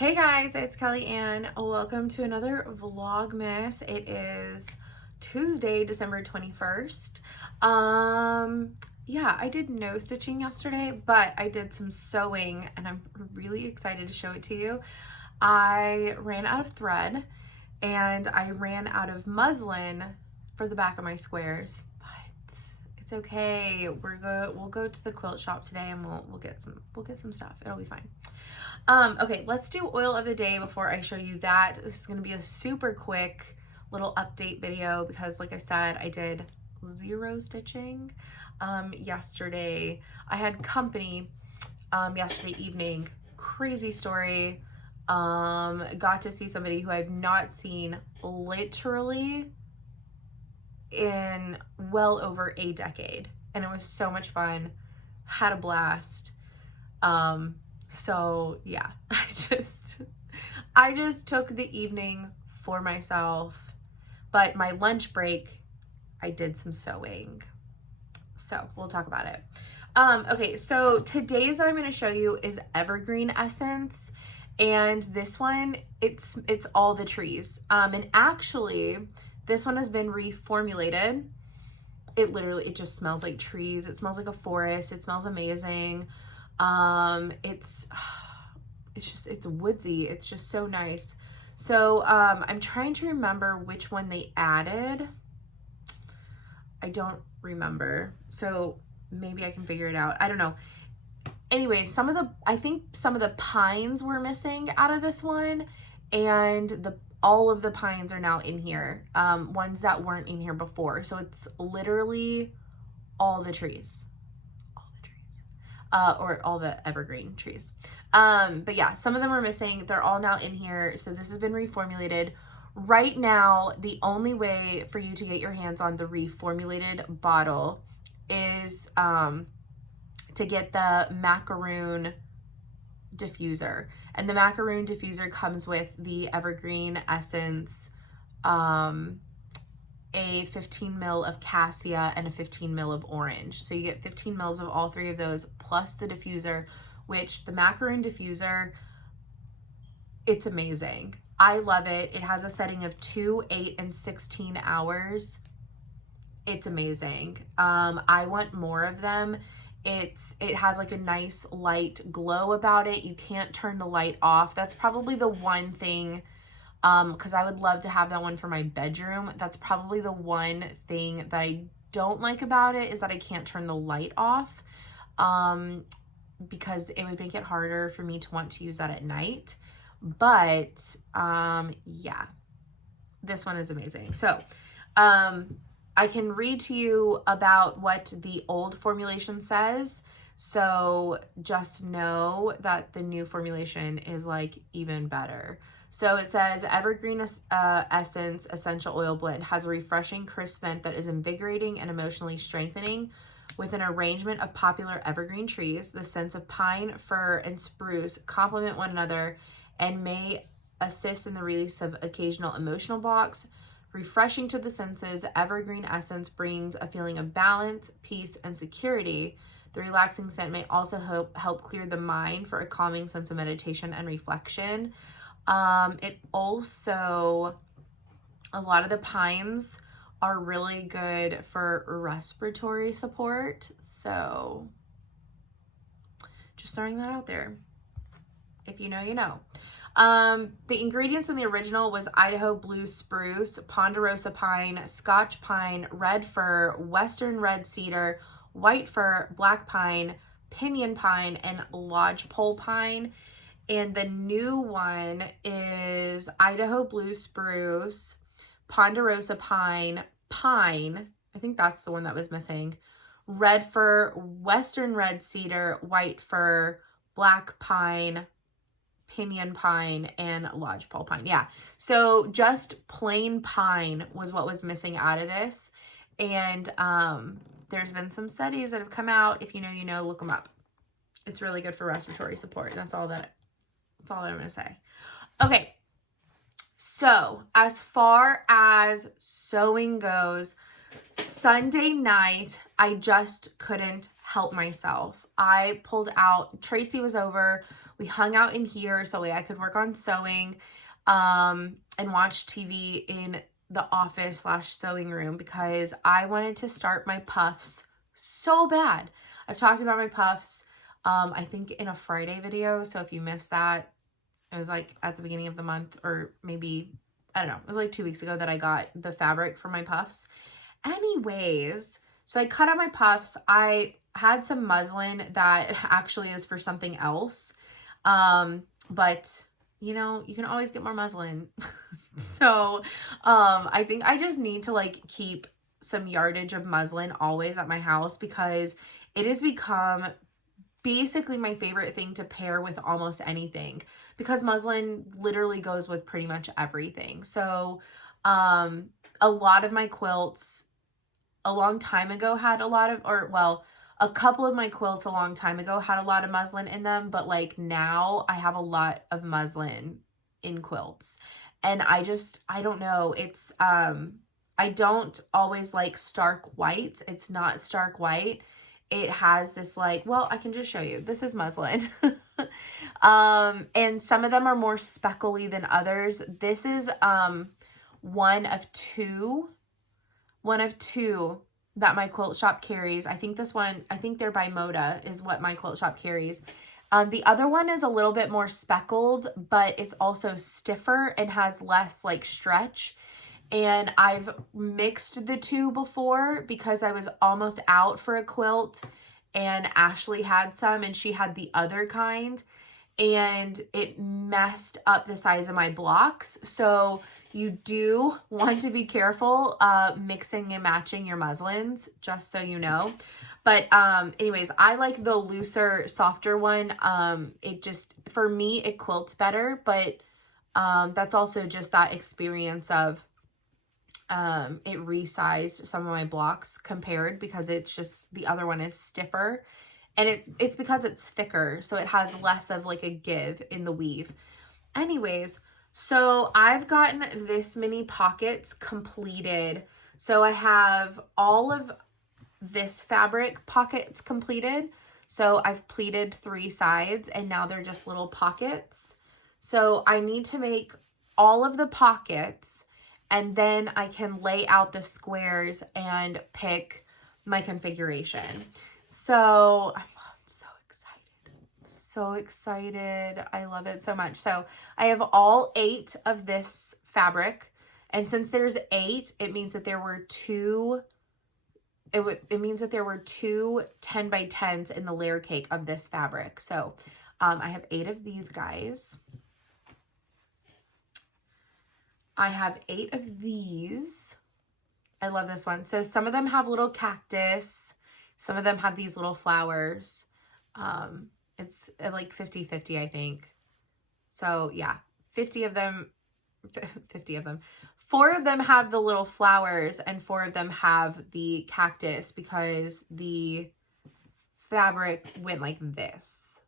Hey guys, it's Kelly and welcome to another Vlogmas. It is Tuesday, December 21st. Yeah, I did no stitching yesterday, but I did some sewing and I'm really excited to show it to you. I ran out of thread and I ran out of muslin for the back of my squares, but it's okay. We'll go to the quilt shop today and we'll get some stuff. It'll be fine. Okay, let's do oil of the day before I show you that. This is going to be a super quick little update video because like I said, I did zero stitching yesterday. I had company yesterday evening. Crazy story. Got to see somebody who I've not seen literally in well over a decade, and it was so much fun. Had a blast. So yeah, I just took the evening for myself, but my lunch break, I did some sewing. So we'll talk about it. Okay, so today's that I'm going to show you is Evergreen Essence. And this one, it's all the trees. And actually, this one has been reformulated. It just smells like trees. It smells like a forest. It smells amazing. It's woodsy. It's just so nice. So, I'm trying to remember which one they added. I don't remember. So maybe I can figure it out. I don't know. Anyway, I think some of the pines were missing out of this one, and all of the pines are now in here. Ones that weren't in here before. So it's literally all the trees. Or all the evergreen trees. But yeah, some of them are missing. They're all now in here. So this has been reformulated. Right now, the only way for you to get your hands on the reformulated bottle is to get the Macaroon Diffuser. And the Macaroon Diffuser comes with the Evergreen Essence, a 15 mil of cassia and a 15 mil of orange. So you get 15 mils of all three of those plus the diffuser, which the Macaroon Diffuser, it's amazing. I love it. It has a setting of 2, 8, and 16 hours. It's amazing. I want more of them. It has like a nice light glow about it. You can't turn the light off. That's probably the one thing, because I would love to have that one for my bedroom. That's probably the one thing that I don't like about it, is that I can't turn the light off, because it would make it harder for me to want to use that at night. But yeah, this one is amazing. So I can read to you about what the old formulation says. So just know that the new formulation is like even better. So it says Evergreen Essence Essential Oil Blend has a refreshing crisp scent that is invigorating and emotionally strengthening. With an arrangement of popular evergreen trees, the scents of pine, fir, and spruce complement one another and may assist in the release of occasional emotional blocks. Refreshing to the senses, Evergreen Essence brings a feeling of balance, peace, and security. The relaxing scent may also help clear the mind for a calming sense of meditation and reflection. It also, a lot of the pines are really good for respiratory support. So just throwing that out there. If you know, you know. The ingredients in the original was Idaho blue spruce, ponderosa pine, Scotch pine, red fir, western red cedar, white fir, black pine, pinyon pine, and lodgepole pine. And the new one is Idaho blue spruce, ponderosa pine, I think that's the one that was missing, red fir, western red cedar, white fir, black pine, pinyon pine, and lodgepole pine. Yeah, so just plain pine was what was missing out of this. And there's been some studies that have come out. If you know, you know, look them up. It's really good for respiratory support. That's all that I'm gonna say. Okay, so as far as sewing goes, Sunday night, I just couldn't help myself. I pulled out, Tracy was over, We hung out in here so I could work on sewing and watch TV in the office / sewing room because I wanted to start my puffs so bad. I've talked about my puffs, I think in a Friday video. So if you missed that, it was like at the beginning of the month, or maybe, I don't know, it was like 2 weeks ago that I got the fabric for my puffs. Anyways, so I cut out my puffs. I had some muslin that actually is for something else. But you know, you can always get more muslin. So, I think I just need to like keep some yardage of muslin always at my house because it has become basically my favorite thing to pair with almost anything because muslin literally goes with pretty much everything. So, a lot of my quilts a long time ago had a lot of, or well, a couple of my quilts a long time ago had a lot of muslin in them, but like now I have a lot of muslin in quilts. And I don't know. It's, I don't always like stark white. It's not stark white. It has this like, well, I can just show you. This is muslin. And some of them are more speckly than others. This is, one of two that my quilt shop carries. I think this one, I think they're by Moda is what my quilt shop carries. The other one is a little bit more speckled, but it's also stiffer and has less like stretch. And I've mixed the two before because I was almost out for a quilt and Ashley had some and she had the other kind and it messed up the size of my blocks. So you do want to be careful mixing and matching your muslins, just so you know. But anyways, I like the looser, softer one. It just, for me, it quilts better, but that's also just that experience of it resized some of my blocks compared because it's just, the other one is stiffer. And it's because it's thicker, so it has less of like a give in the weave. Anyways, so I've gotten this many pockets completed. So I have all of this fabric pockets completed. So I've pleated 3 sides and now they're just little pockets. So I need to make all of the pockets and then I can lay out the squares and pick my configuration. So I'm so excited. I love it so much. So I have all 8 of this fabric. And since there's 8, it means that there were 2, it means that there were 2 10 by 10s in the layer cake of this fabric. So I have 8 of these guys. I have 8 of these. I love this one. So some of them have little cactus. Some of them have these little flowers. It's like 50-50, I think. So yeah, 50 of them, 50 of them. 4 of them have the little flowers and 4 of them have the cactus because the fabric went like this.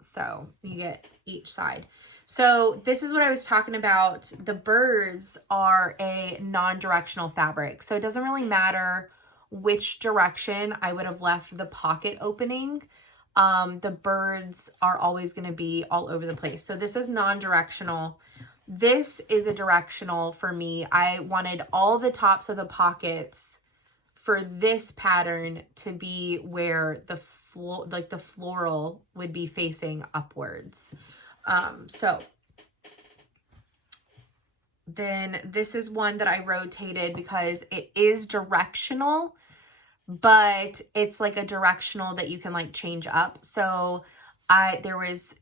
So you get each side. So this is what I was talking about. The birds are a non-directional fabric. So it doesn't really matter which direction I would have left the pocket opening. The birds are always going to be all over the place. So this is non-directional. This is a directional for me. I wanted all the tops of the pockets for this pattern to be where the floral would be facing upwards. So then this is one that I rotated because it is directional, but it's like a directional that you can like change up. So there was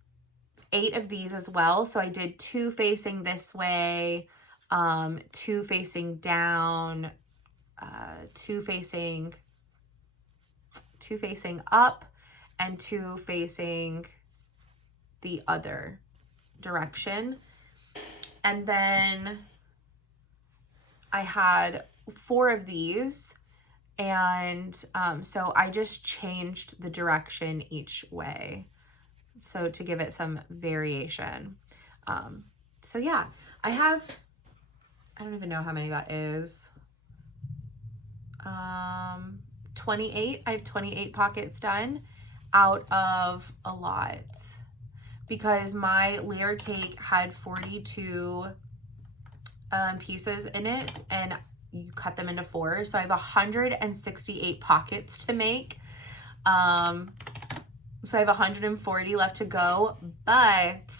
8 of these as well. So I did 2 facing this way, 2 facing down, 2 facing up, and 2 facing the other direction. And then I had 4 of these. And so I just changed the direction each way. So to give it some variation. So yeah, I don't even know how many that is. 28. I have 28 pockets done out of a lot. because my layer cake had 42 pieces in it, and you cut them into 4. So I have 168 pockets to make. So I have 140 left to go, but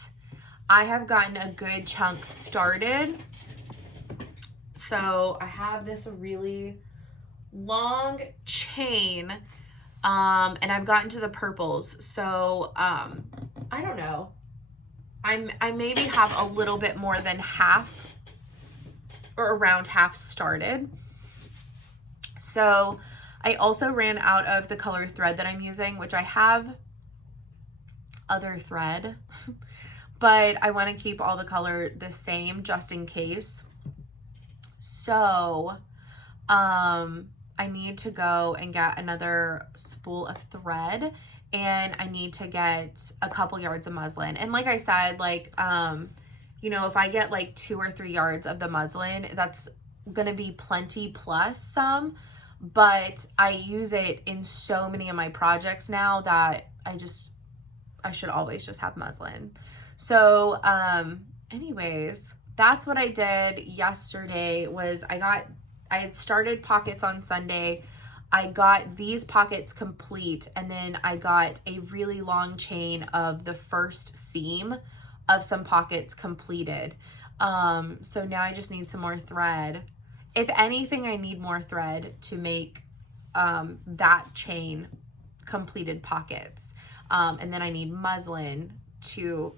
I have gotten a good chunk started. So I have this really long chain, and I've gotten to the purples. So I don't know. I maybe have a little bit more than half, or around half started. So I also ran out of the color thread that I'm using, which I have other thread, but I want to keep all the color the same just in case. So I need to go and get another spool of thread, and I need to get a couple yards of muslin. And like I said, like, you know, if I get like 2 or 3 yards of the muslin, that's gonna be plenty plus some, but I use it in so many of my projects now that I should always just have muslin. So anyways, that's what I did yesterday. Was I had started pockets on Sunday. I got these pockets complete, and then I got a really long chain of the first seam of some pockets completed. So now I just need some more thread. If anything, I need more thread to make that chain completed pockets. And then I need muslin to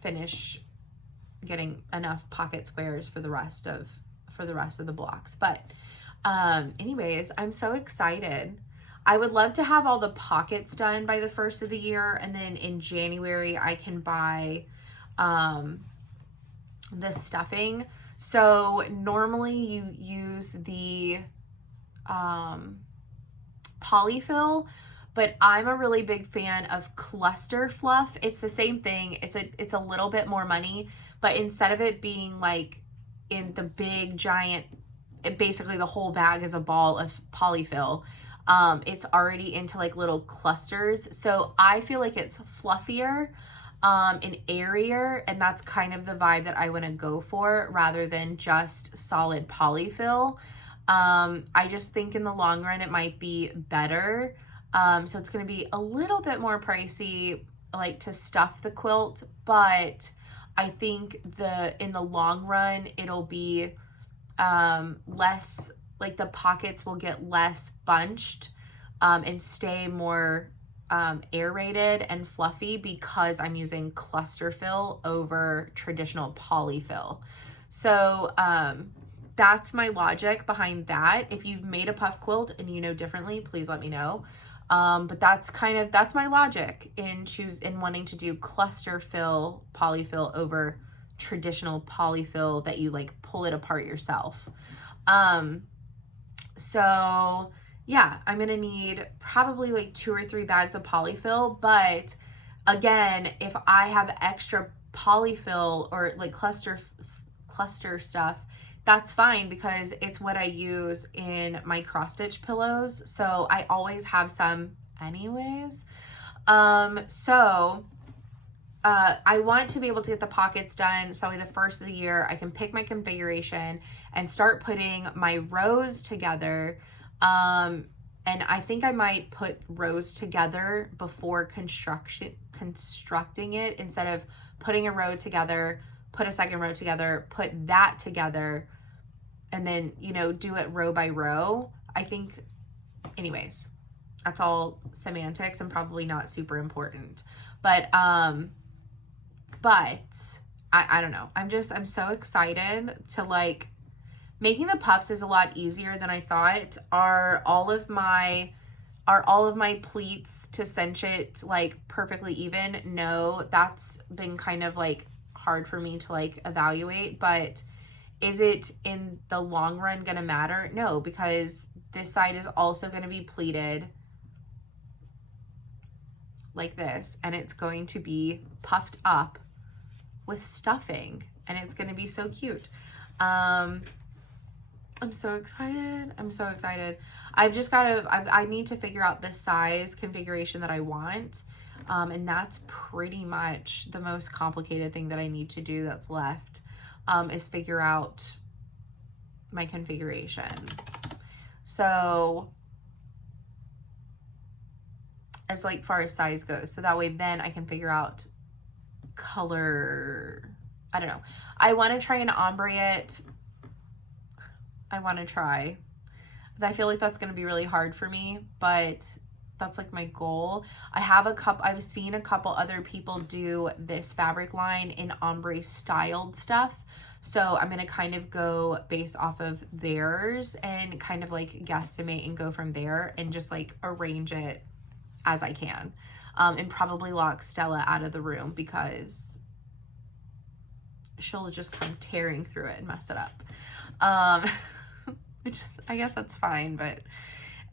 finish getting enough pocket squares for the rest of the blocks. But anyways, I'm so excited. I would love to have all the pockets done by the first of the year, and then in January I can buy the stuffing. So normally you use the polyfill, but I'm a really big fan of cluster fluff. It's the same thing. It's a little bit more money, but instead of it being like in the big giant, basically the whole bag is a ball of polyfill, it's already into like little clusters. So I feel like it's fluffier and airier, and that's kind of the vibe that I want to go for rather than just solid polyfill. I just think in the long run it might be better. So it's going to be a little bit more pricey, like to stuff the quilt, but I think in the long run it'll be less, like the pockets will get less bunched and stay more aerated and fluffy because I'm using cluster fill over traditional polyfill. So that's my logic behind that. If you've made a puff quilt and you know differently, please let me know. But that's my logic in wanting to do cluster fill polyfill over traditional polyfill that you like pull it apart yourself. So yeah, I'm gonna need probably like 2 or 3 bags of polyfill, but again, if I have extra polyfill or like cluster stuff, that's fine because it's what I use in my cross stitch pillows. So I always have some anyways. I want to be able to get the pockets done so the first of the year I can pick my configuration and start putting my rows together. And I think I might put rows together before constructing it, instead of putting a row together, put a second row together, put that together, and then, you know, do it row by row. I think, anyways, that's all semantics and probably not super important. But I don't know. I'm so excited to like, making the puffs is a lot easier than I thought. Are all of my pleats to cinch it like perfectly even? No, that's been kind of like hard for me to like evaluate, but is it in the long run gonna matter? No, because this side is also gonna be pleated like this, and it's going to be puffed up with stuffing, and it's gonna be so cute. I'm so excited. I'm so excited. I need to figure out the size configuration that I want. And that's pretty much the most complicated thing that I need to do that's left, is figure out my configuration. So as like far as size goes, so that way then I can figure out color. I don't know. I want to try and ombre it. I want to try. I feel like that's going to be really hard for me, but that's like my goal. I've seen a couple other people do this fabric line in ombre styled stuff. So I'm going to kind of go based off of theirs and kind of like guesstimate and go from there and just like arrange it as I can. And probably lock Stella out of the room because she'll just come tearing through it and mess it up. Which is, I guess that's fine, but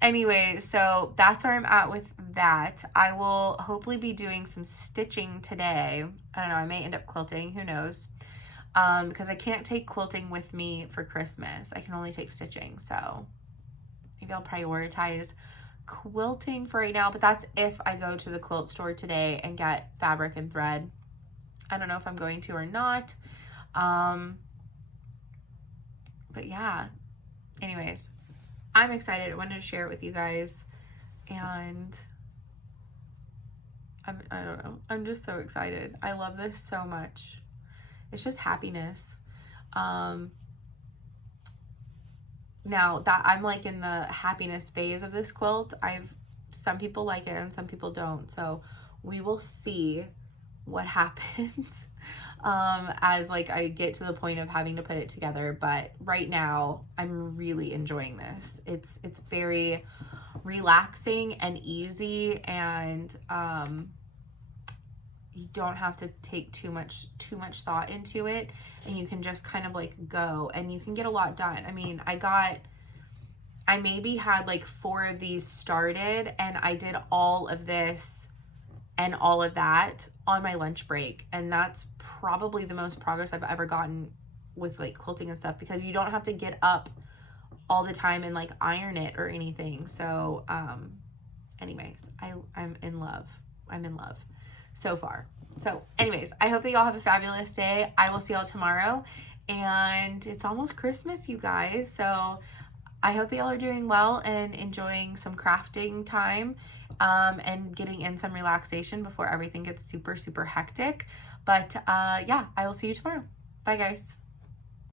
anyway, so that's where I'm at with that. I will hopefully be doing some stitching today. I don't know, I may end up quilting, who knows? Because I can't take quilting with me for Christmas. I can only take stitching, so maybe I'll prioritize quilting for right now, but that's if I go to the quilt store today and get fabric and thread. I don't know if I'm going to or not. But yeah, anyways, I'm excited. I wanted to share it with you guys, and I don't know. I'm just so excited. I love this so much. It's just happiness. Now that I'm like in the happiness phase of this quilt, some people like it and some people don't. So we will see what happens as like I get to the point of having to put it together. But right now I'm really enjoying this. It's very relaxing and easy, and you don't have to take too much thought into it, and you can just kind of like go, and you can get a lot done. I mean, I maybe had like 4 of these started, and I did all of this and all of that on my lunch break, and that's probably the most progress I've ever gotten with like quilting and stuff, because you don't have to get up all the time and like iron it or anything. So anyways, I'm in love so far. So anyways, I hope that y'all have a fabulous day. I will see y'all tomorrow, and it's almost Christmas, you guys, so I hope that y'all are doing well and enjoying some crafting time, and getting in some relaxation before everything gets super hectic. But yeah, I will see you tomorrow. Bye guys.